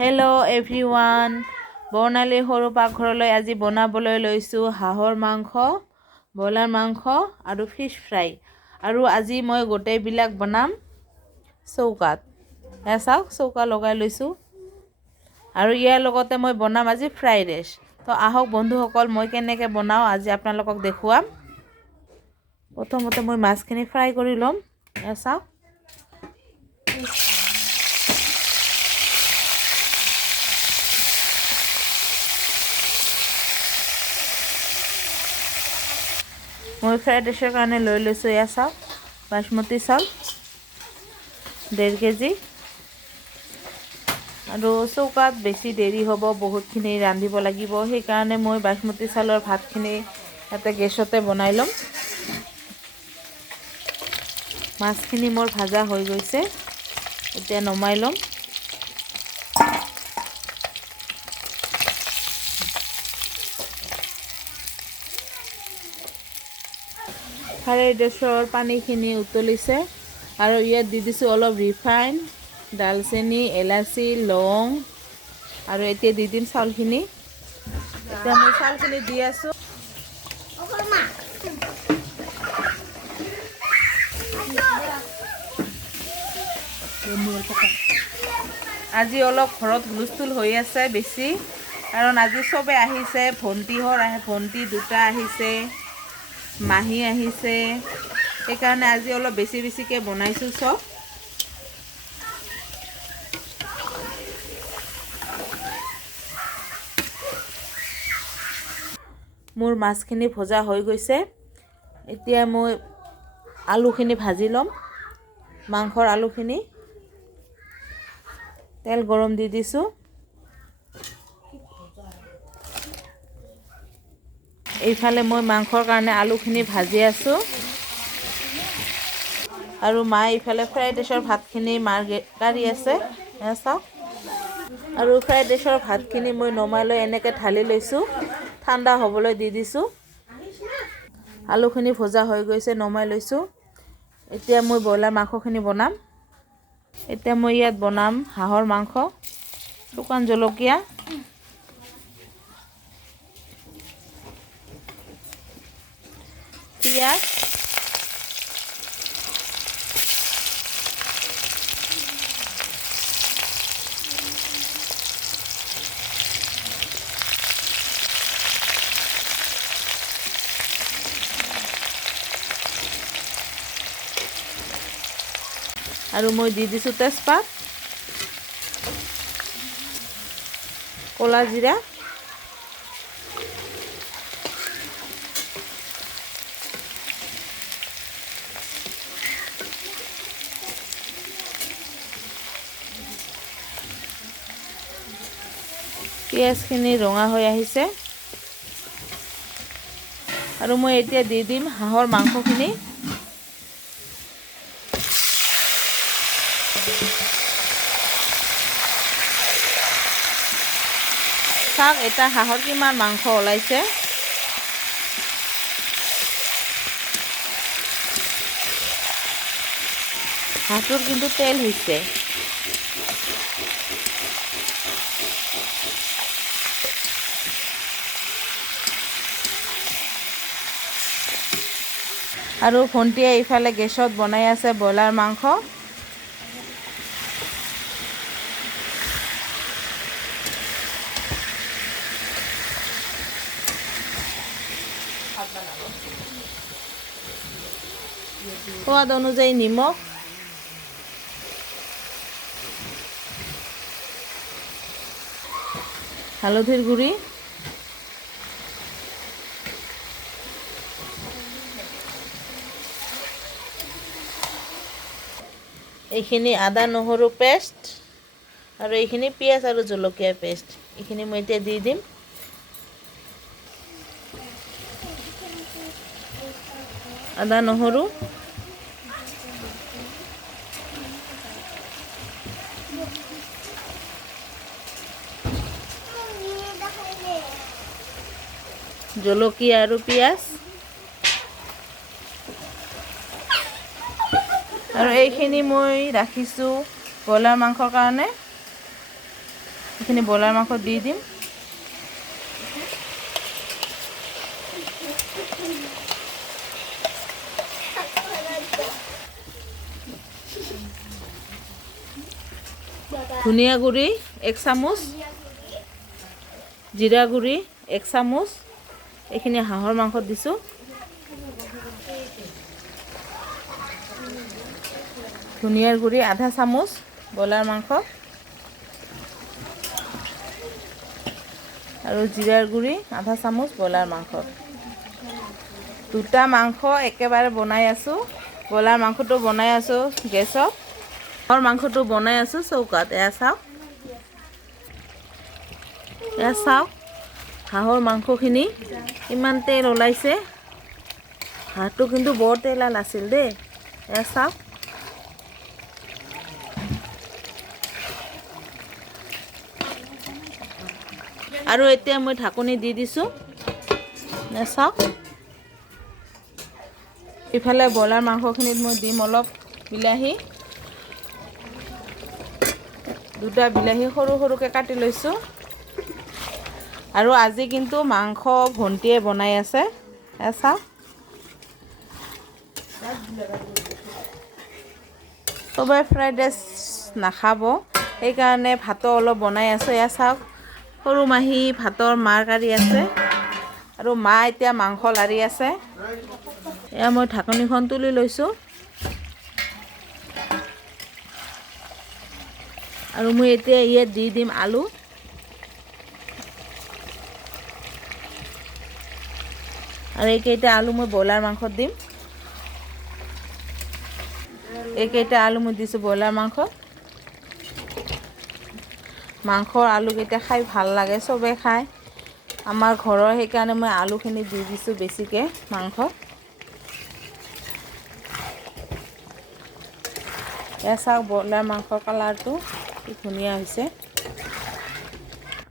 Hello' everyone, বৰ্ণালীৰ সৰু পাকঘৰলৈ আজি বনাবলৈ লৈছোঁ হাঁহৰ মাংস, ব্ৰইলাৰ মাংস আৰু ফিছ ফ্ৰাই। আৰু আজি মই গোটেইবিলাক বনাম চৌকাত। চাওক, চৌকা লগাই লৈছোঁ আৰু ইয়াৰ লগতে মই বনাম আজি ফ্ৰাইড ৰাইচ। তো আহক বন্ধুসকল, মই কেনেকৈ বনাওঁ আজি আপোনালোকক দেখুৱাম। প্ৰথমতে মই মাছখিনি ফ্ৰাই কৰি ল'ম। চাওক, মই ফ্ৰাইড ৰাইচৰ কাৰণে লৈ লৈছোঁ চাওক, বাসমতি চাউল 1.5 কেজি। আৰু চৌকাত বেছি দেৰি হ'ব, বহুতখিনি ৰান্ধিব লাগিব, সেইকাৰণে মই বাসমতি চাউলৰ ভাতখিনি ইয়াতে গেছতে বনাই ল'ম। মাছখিনি মোৰ ভাজা হৈ গৈছে, এতিয়া নমাই ল'ম। ফ্ৰাইড ৰাইচৰ পানীখিনি উতলিছে আৰু ইয়াত দি দিছোঁ অলপ ৰিফাইন, ডালচেনি, এলাচি, লং আৰু এতিয়া দি দিম চাউলখিনি। এতিয়া মই চাউলখিনি দি আছোঁ। আজি অলপ ঘৰত হুলস্থুল হৈ আছে বেছি, কাৰণ আজি চবে আহিছে। ভণ্টি দুটা আহিছে, মাহী আহিছে, সেইকাৰণে আজি অলপ বেছিকৈ বনাইছোঁ চব। মোৰ মাছখিনি ভজা হৈ গৈছে, এতিয়া মই আলুখিনি ভাজি ল'ম। মাংসৰ আলুখিনি তেল গৰম দি দিছোঁ। এইফালে মই মাংসৰ কাৰণে আলুখিনি ভাজি আছোঁ আৰু মায়ে এইফালে ফ্ৰাইড ৰাইচৰ ভাতখিনি কাঢ়ি আছে। চাওক, আৰু ফ্ৰাইড ৰাইচৰ ভাতখিনি মই নমাই লৈ এনেকৈ ঢালি লৈছোঁ, ঠাণ্ডা হ'বলৈ দি দিছোঁ। আলুখিনি ভজা হৈ গৈছে, নমাই লৈছোঁ। এতিয়া মই ব্ৰইলাৰ মাংসখিনি বনাম। এতিয়া মই ইয়াত বনাম হাঁহৰ মাংস, শুকান জলকীয়া, পিঁয়াজ, আৰু মই দি দিছোঁ তেজপাত, ক'লা জিৰা, পিঁয়াজখিনি ৰঙা হৈ আহিছে আৰু মই এতিয়া দি দিম হাঁহৰ মাংসখিনি। চাওক, এটা হাঁহৰ কিমান মাংস ওলাইছে। হাঁহটোৰ কিন্তু তেল হৈছে। আৰু ভণ্টিয়ে এইফালে গেছত বনাই আছে ব্ৰইলাৰ মাংস। সোৱাদ অনুযায়ী নিমখ, হালধিৰ গুড়ি, এইখিনি আদা নহৰু পেষ্ট, আৰু এইখিনি পিঁয়াজ আৰু জলকীয়া পেষ্ট। এইখিনি মই এতিয়া দি দিম। আদা নহৰু, জলকীয়া আৰু পিঁয়াজ, আৰু এইখিনি মই ৰাখিছোঁ ব্ৰইলাৰ মাংসৰ কাৰণে। এইখিনি ব্ৰইলাৰ মাংস দি দিম। ধনিয়া গুড়ি 1 চামুচ, জিৰা গুড়ি 1 চামুচ, এইখিনি হাঁহৰ মাংসত দিছোঁ। ধনিয়াৰ গুড়ি 1/2 চামুচ ব্ৰইলাৰ মাংস, আৰু জিৰাৰ গুড়ি 1/2 চামুচ ব্ৰইলাৰ মাংসত। দুটা মাংস একেবাৰে বনাই আছোঁ। ব্ৰইলাৰ মাংসটো বনাই আছোঁ গেছত, হাঁহৰ মাংসটো বনাই আছোঁ চৌকাত। এয়া চাওক হাঁহৰ মাংসখিনি ইমান তেল ওলাইছে। হাঁহটো কিন্তু বৰ তেলা নাছিল দেই। এয়া চাওক, আৰু এতিয়া মই ঢাকনি দি দিছোঁ। চাওক, ইফালে ব্ৰইলাৰ মাংসখিনিত মই দিম অলপ বিলাহী। দুটা বিলাহী সৰু সৰুকৈ কাটি লৈছোঁ। আৰু আজি কিন্তু মাংস ভণ্টিয়ে বনাই আছে। চাওক, চবেই ফ্ৰাইড ৰাইচ নাখাব, সেইকাৰণে ভাতো অলপ বনাই আছোঁ। এয়া চাওক, সৰু মাহী ভাতৰ মাৰ কাঢ়ি আছে, আৰু মা এতিয়া মাংস লাৰি আছে। এয়া মই ঢাকনিখন তুলি লৈছোঁ, আৰু মই এতিয়া ইয়াত দি দিম আলু। আৰু এইকেইটা আলু মই ব্ৰইলাৰ মাংসত দিম। এইকেইটা আলু মই দিছোঁ ব্ৰইলাৰ মাংসত। মাংসৰ আলুকেইটা খাই ভাল লাগে, চবেই খায় আমাৰ ঘৰৰ, সেইকাৰণে মই আলুখিনি দি দিছোঁ বেছিকৈ মাংসত। এয়া চাওক ব্ৰইলাৰ মাংসৰ কালাৰটো কি ধুনীয়া হৈছে।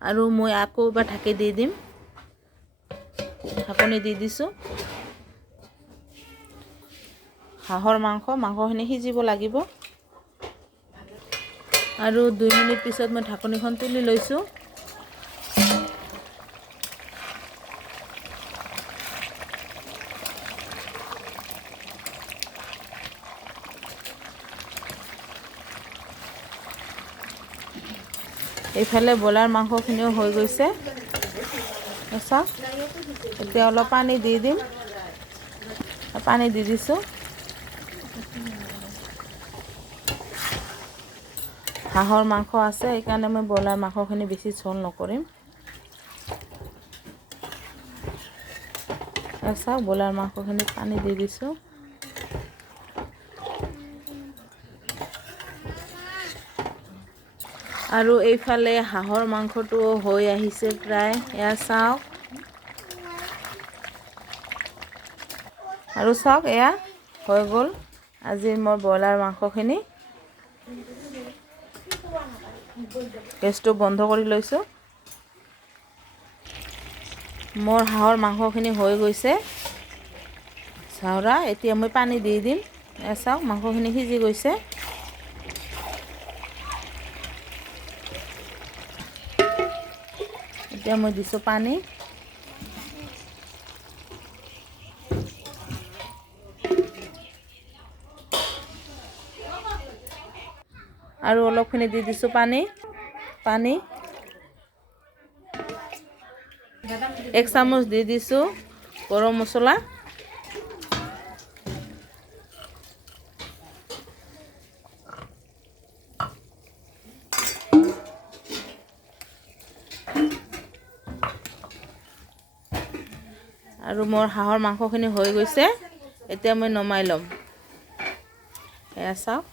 আৰু মই আকৌ এবাৰ ঢাকি দি দিম, ঢাকনি দি দিছোঁ। হাঁহৰ মাংসখিনি সিজিব লাগিব। আৰু 2 মিনিট পিছত মই ঢাকনিখন তুলি লৈছোঁ। এইফালে ব্ৰইলাৰ মাংসখিনিও হৈ গৈছে। চাওক, এতিয়া অলপ পানী দি দিম। পানী দি দিছোঁ। হাঁহৰ মাংস আছে, সেইকাৰণে মই ব্ৰইলাৰ মাংসখিনি বেছি ঝোল নকৰিম। চাওক, ব্ৰইলাৰ মাংসখিনি পানী দি দিছোঁ। আৰু এইফালে হাঁহৰ মাংসটো হৈ আহিছে প্ৰায়। এয়া চাওক, আৰু চাওক, এয়া হৈ গ'ল আজি মোৰ ব্ৰইলাৰ মাংসখিনি। গেছটো বন্ধ কৰি লৈছোঁ। মোৰ হাঁহৰ মাংসখিনি হৈ গৈছে চাউৰা। এতিয়া মই পানী দি দিম। চাওক, মাংসখিনি সিজি গৈছে। এতিয়া মই দিছোঁ পানী। আৰু অলপখিনি দি দিছোঁ পানী। 1 চামুচ দি দিছোঁ গৰম মছলা। আৰু মোৰ হাঁহৰ মাংসখিনি হৈ গৈছে। এতিয়া মই নমাই ল'ম। এয়া চাওক,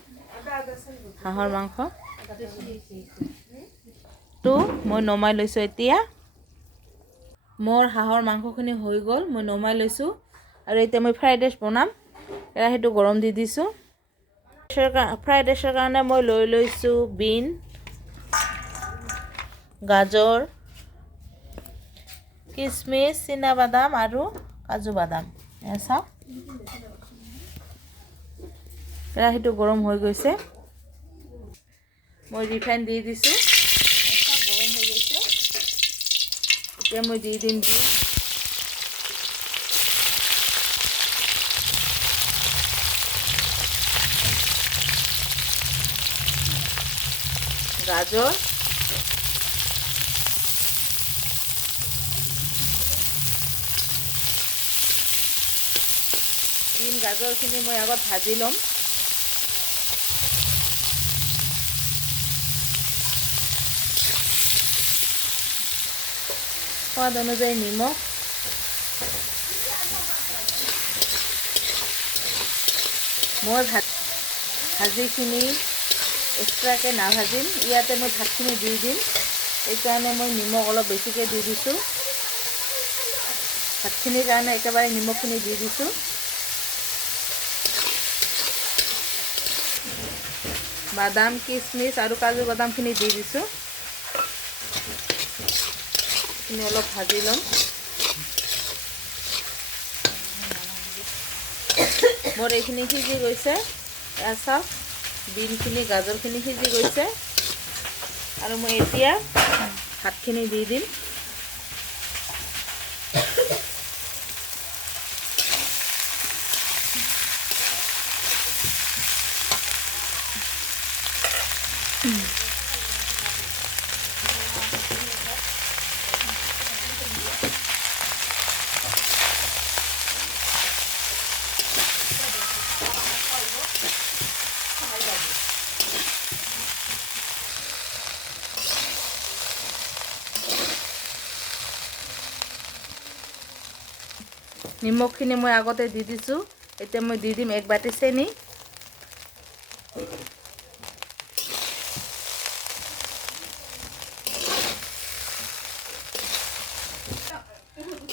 হাঁহৰ মাংসটো মই নমাই লৈছোঁ। এতিয়া মোৰ হাঁহৰ মাংসখিনি হৈ গ'ল, মই নমাই লৈছোঁ। আৰু এতিয়া মই ফ্ৰাইড ৰাইচ বনাম। কেৰাহীটো গৰম দি দিছোঁ। ফ্ৰাইড ৰাইচৰ কাৰণে মই লৈ লৈছোঁ বিন, গাজৰ, কিচমিচ, চীনাবাদাম আৰু কাজু বাদাম। এয়া চাওক, কেৰাহীটো গৰম হৈ গৈছে। মই ৰিফাইন দি দিছোঁ। গৰম এতিয়া মই দি দিম গাজৰ, গাজৰখিনি মই আগত ভাজি ল'ম। সোৱাদ অনুযায়ী নিমখ, মই ভাজিখিনি এক্সট্ৰাকৈ নাভাজিম, ইয়াতে মই ভাতখিনি দি দিম। এইকাৰণে মই নিমখ অলপ বেছিকৈ দি দিছোঁ। ভাতখিনিৰ কাৰণে একেবাৰে নিমখখিনি দি দিছোঁ। বাদাম, কিচমিচ আৰু কাজু বাদামখিনি দি দিছোঁ। এইখিনি অলপ ভাজি ল'ম। মোৰ এইখিনি সিজি গৈছে। এয়া চাওক, বিনখিনি, গাজৰখিনি সিজি গৈছে। আৰু মই এতিয়া ভাতখিনি দি দিম। নিমখখিনি মই আগতে দি দিছোঁ। এতিয়া মই দি দিম 1 বাটি চেনি।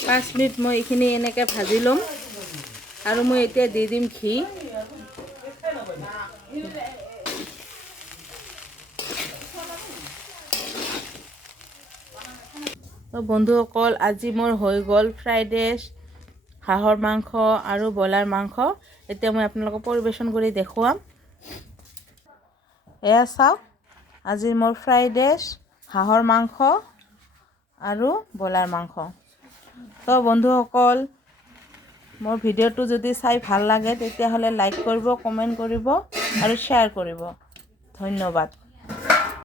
পাঁচ মিনিট মই এইখিনি এনেকৈ ভাজি ল'ম। আৰু মই এতিয়া দি দিম ঘি। তো বন্ধুসকল, আজি মোৰ হৈ গ'ল ফ্ৰাইড ৰাইচ, হাঁহৰ মাংস আৰু ব্ৰইলাৰ মাংস। এতিয়া মই আপোনালোকক পৰিৱেশন কৰি দেখুৱাম। এয়া চাওক, আজি মোৰ ফ্ৰাইড ৰাইচ, হাঁহৰ মাংস আৰু ব্ৰইলাৰ মাংস। তো বন্ধুসকল, মোৰ ভিডিঅ'টো যদি চাই ভাল লাগে তেতিয়াহ'লে লাইক কৰিব, কমেণ্ট কৰিব আৰু শ্বেয়াৰ কৰিব। ধন্যবাদ।